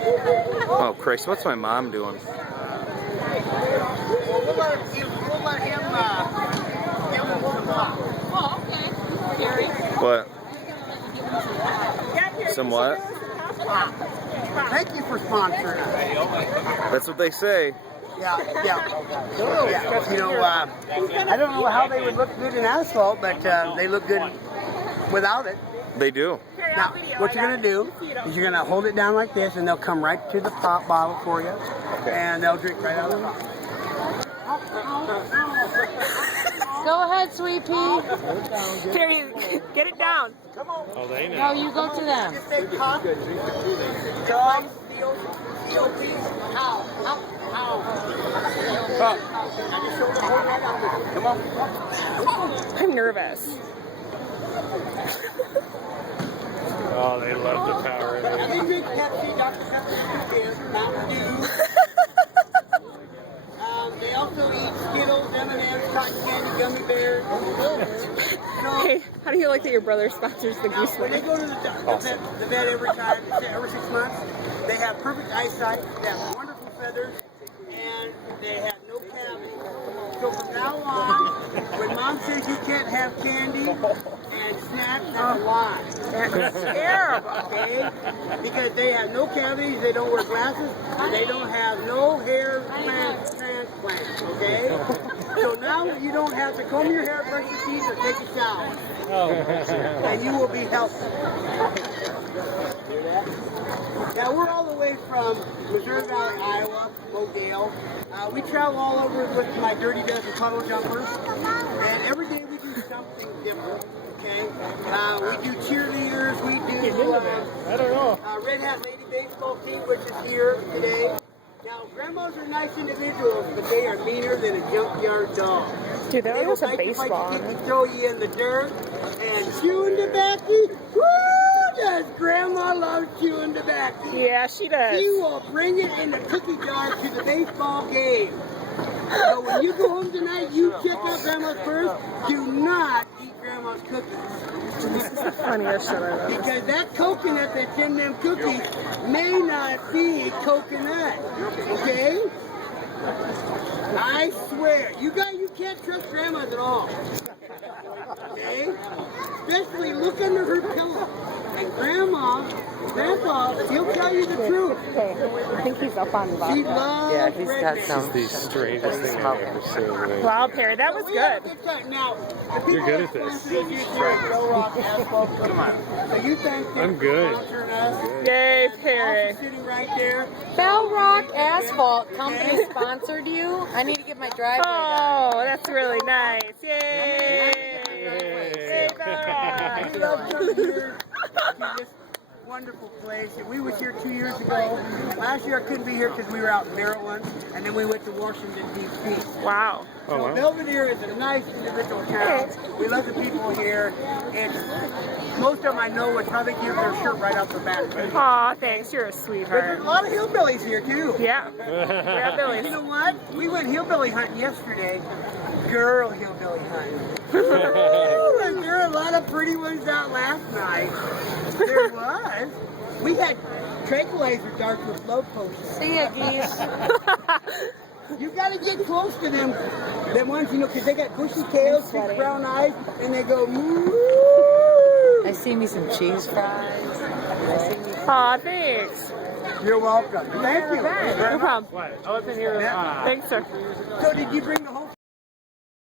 Oh, Christ, what's my mom doing? We'll let him give him some pop. Oh, okay. Gary. What? Some what? Thank you for sponsoring us. That's what they say. Yeah. You know, I don't know how they would look good in asphalt, but they look good without it. They do. Now, what you're going to do is you're going to hold it down like this, and they'll come right to the pop bottle for you, and they'll drink right out of the bottle. Go ahead, sweet pea. Terry, get it down. Oh, they know. No, you go to them. If they pop, Come on. I'm nervous. Oh, they love the power of it. They drink Pepsi, Dr. Pepper, Mountain Dew. They also eat Skittles, M&M's, cotton candy, gummy bears. Hey, how do you like that your brother sponsors the When they GooseMan? go to the vet every 6 months, they have perfect eyesight, they have wonderful feathers, and they have no cavities. So from now on, when Mom says you can't have candy and snacks, that's a lie. That's terrible. Okay? Because they have no cavities, they don't wear glasses, and they don't have no hair transplants, okay? So now you don't have to comb your hair, brush your teeth, or take a shower. And you will be healthy. Now we're all the way from Missouri Valley, Iowa, Modale. We travel all over with my Dirty Dozen puddle jumpers, and every day we do something different. Okay, we do cheerleaders, we do I don't know. Red Hat Lady Baseball team, which is here today. Now, grandmas are nice individuals, but they are meaner than a junkyard dog. Dude, They that will was a bite you, baseball. bite you, throw you in the dirt, and chewing tobacco. Woo! Does grandma love chewing tobacco? Yeah, she does. She will bring it in the cookie jar to the baseball game. So when you go home tonight, you check out grandma's purse. Do not eat grandma's cookies. This is the funniest shit I've ever seen. Because that coconut that's in them cookies may not be coconut. Okay? I swear. You can't trust grandmas at all. Okay? Especially look under her pillow. And grandpa, he'll tell you the truth. Okay, I think he's up on the She bottom. loves Yeah, he's got rednecks. some. The strangest thing I've ever seen. Wow, Perry, that was We had a good. time. Now, the people You're good that at this. sponsor us here at Low Rock Asphalt, come on. So you thank them I'm good. for sponsoring us. Yay, Perry. Also sitting right there. Bell Rock Asphalt Company sponsored you. I need to get my driveway done. Oh, that's really nice. Yay! Yay, Bella. We love coming here to this wonderful place. And we was here 2 years ago. And last year I couldn't be here because we were out in Maryland. And then we went to Washington, D.C. Wow. So wow. Belvidere is a nice individual town. We love the people here. And most of them I know would probably give their shirt right off the bat. Aw, thanks. You're a But there's sweetheart. a lot of hillbillies here too. Yeah. We're You Billy's. know what? We went hillbilly hunting yesterday. Girl hillbilly hunting. Ooh, and there were a lot of pretty ones out last night. There was. We had tranquilizer darts with love potions. See ya, geese. You gotta get close to them ones, you know, because they got bushy tails, big brown eyes, and they go, moo. I see me some cheese fries. I see me. Aw, thanks. You're welcome. Thank you. No problem. What? I wasn't here. Thanks, sir. So did you bring the whole